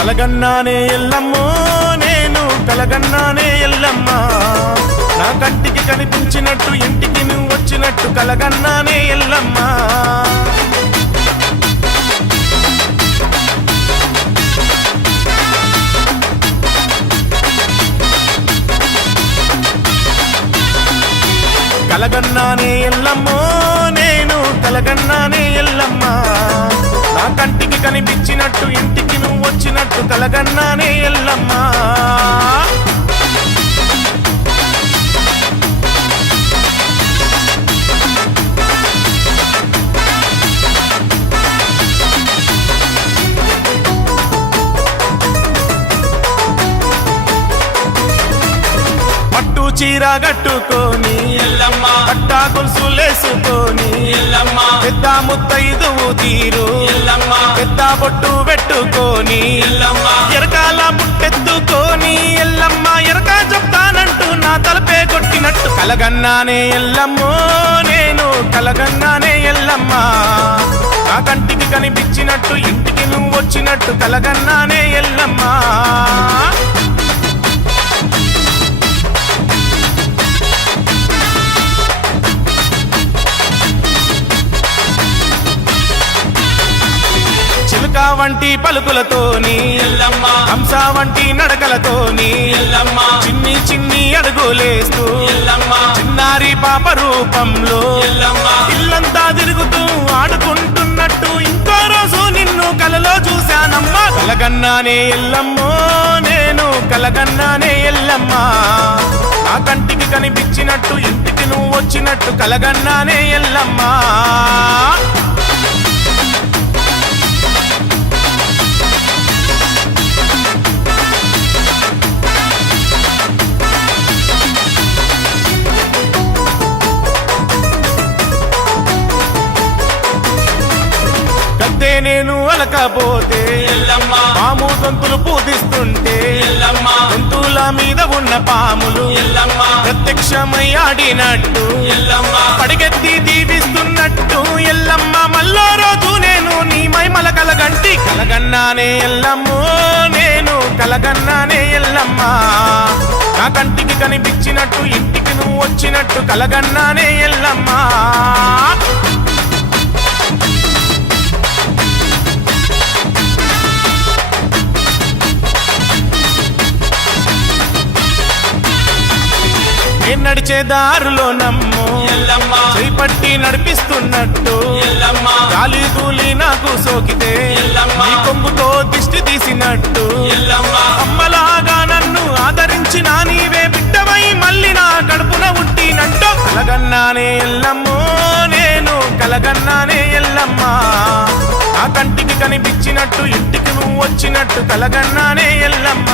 కలగన్నానే ఎల్లమ్మో నేను కలగన్నానే ఎల్లమ్మ నా కంటికి కనిపించినట్టు ఇంటికి నువ్వు వచ్చినట్టు కలగన్నానే ఎల్లమ్మ కలగన్నానే ఎల్లమ్మో నేను కలగన్నానే ఎల్లమ్మ నా కంటికి కనిపించినట్టు ఇంటికి నువ్వు వచ్చినట్టు కలగన్నానే ఎల్లమ్మ పట్టు చీర కట్టుకొని ఎల్లమ్మ పట్టా గొలుసులేసుకొని ఎల్లమ్మ పెద్ద ముత్తైదువు తీరు ఎల్లమ్మ పెద్ద బొట్టు పెట్టుకొని ఎల్లమ్మ ఎరకాల బుట్టెత్తుకొని ఎల్లమ్మ ఎరకా చెప్తానంటూ నా తలపే కొట్టినట్టు కలగన్నానే ఎల్లమ్మో నేను కలగన్నానే ఎల్లమ్మ నా కంటికి కనిపించినట్టు ఇంటికి నువ్వు వచ్చినట్టు కలగన్నానే ఎల్లమ్మ చిలుక వంటి పలుకులతోని ఎల్లమ్మ హంస వంటి నడకలతోని ఎల్లమ్మ చిన్ని చిన్ని అడుగులేస్తూ ఎల్లమ్మ చిన్నారి పాప రూపంలో ఎల్లమ్మ ఇల్లంతా తిరుగుతూ ఆడుకుంటున్నట్టు ఇంకో రోజు నిన్ను కలలో చూశానమ్మా కలగన్నానే ఎల్లమ్మో నేను కలగన్నానే ఎల్లమ్మ నా కంటికి కనిపించినట్టు ఇంటికి నువ్వు వచ్చినట్టు కలగన్నానే ఎల్లమ్మ కద్దే నేను అలకపోతే ఎల్లమ్మ పాము గొంతులు పూజిస్తుంటే ఎల్లమ్మ గొంతుల మీద ఉన్న పాములు ఎల్లమ్మ ప్రత్యక్షమై ఆడినట్టు ఎల్లమ్మ పడిగెత్తి దీవిస్తున్నట్టు ఎల్లమ్మ మల్లో రోజు నేను నీ మైమల కలగంటి కలగన్నానే ఎల్లమ్మో నేను కలగన్నానే ఎల్లమ్మ నా కంటికి కనిపించినట్టు ఇంటికి నువ్వు వచ్చినట్టు కలగన్నానే ఎల్లమ్మ నేను నడిచే దారులో నమ్ము ఎల్లమ్మ చేపట్టి నడిపిస్తున్నట్టు ఎల్లమ్మ గాలి తూలి నాకు సోకితే ఎల్లమ్మ నీ కొంగుతో దిష్టి తీసినట్టు ఎల్లమ్మ అమ్మలాగా నన్ను ఆదరించిన నీవే బిడ్డవై మళ్ళీ నా కడుపున ఉట్టినట్టు కలగన్నానే ఎల్లమ్మో నేను కలగన్నానే ఎల్లమ్మ నా కంటికి కనిపించినట్టు ఇంటికి నువ్వు వచ్చినట్టు కలగన్నానే ఎల్లమ్మ